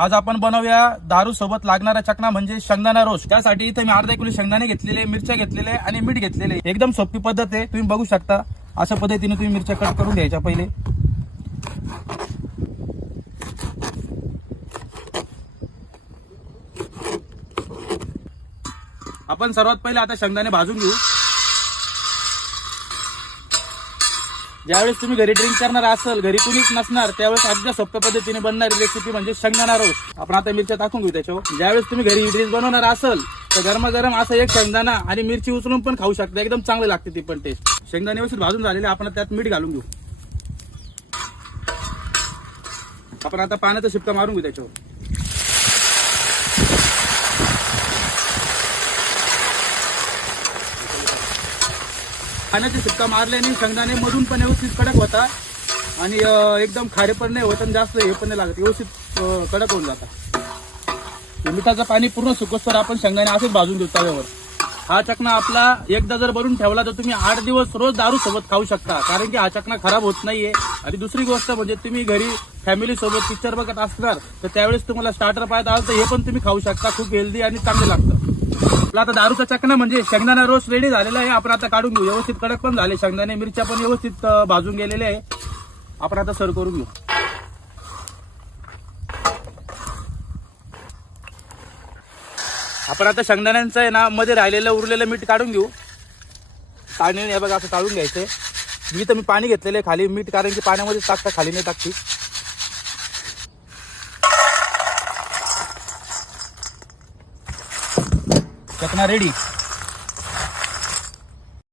आज आपण बनवूया दारू सोबत लागणारा चकना म्हणजे शेंगदाणा रोस्ट. त्यासाठी इथे मी अर्धा किलो शेंगदाणे घेतलेले मिरच्या घेतलेले आणि मीठ घेतलेले. एकदम सोपी पद्धत आहे. तुम्ही बघू शकता. अशा पद्धतीने तुम्ही मिरच्या कट करून घ्यायच्या पहिले. आपण सर्वात पहिले आता शेंगदाणे भाजून घेऊ. ज्यावेळेस तुम्ही घरी ड्रिंक करणार असाल घरी कुणीच नसणार त्यावेळेस अगदी सोप्या पद्धतीने बनणारी रेसिपी म्हणजे शेंगदाणा रोस्ट आपण आता मिरच्या टाकून घेऊ त्याच्यावर. ज्यावेळेस तुम्ही घरी ड्रिंक बनवणार असाल तर गरमागरम असं एक शेंगदाणा आणि मिरची उचलून पण खाऊ शकता. एकदम चांगली लागते ती पण टेस्ट शेंगदाणे व्यवस्थित भाजून झालेले आपण त्यात मीठ घालून घेऊ. आपण आता पाण्याचा शिपका मारून घेऊ त्याच्यावर. खाण्याची शिपका मारल्याने शेंगदाणे मधून पण व्यवस्थित कडक होता. आणि एकदम खारे पण नाही होत आणि जास्त हे पण नाही लागत. व्यवस्थित कडक होऊन जातात मिठाचं पाणी पूर्ण सुकोस्तर आपण शेंगदाणे असेच भाजून देऊ तव्यावर. हा चकना आपला एकदा जर भरून ठेवला तर तुम्ही आठ दिवस रोज दारू सोबत खाऊ शकता. कारण की हा चकना खराब होत नाहीये. आणि दुसरी गोष्ट म्हणजे तुम्ही घरी फॅमिली सोबत पिक्चर बघत असणार तर त्यावेळेस तुम्हाला स्टार्टर पाहत आलं तर हे पण तुम्ही खाऊ शकता. खूप हेल्दी आणि चांगलं लागतं. आता दारूचा चकना म्हणजे शेंगदाणा रोस रेडी झालेला आहे. आपण आता काढून घेऊ. व्यवस्थित कडक पण झाले. शेंगदाणे मिरच्या पण व्यवस्थित भाजून गेलेले आहे. आपण आता सर्व करून घेऊ. आपण आता शेंगदाण्यांचं आहे ना मध्ये राहिलेलं उरलेलं मीठ काढून घेऊ. ताणी हे बघा असं काढून घ्यायचंय मी तर मी पाणी घेतलेलं आहे खाली. मीठ कारण की पाण्यामध्ये टाकता खाली नाही टाकते. चकना रेडी.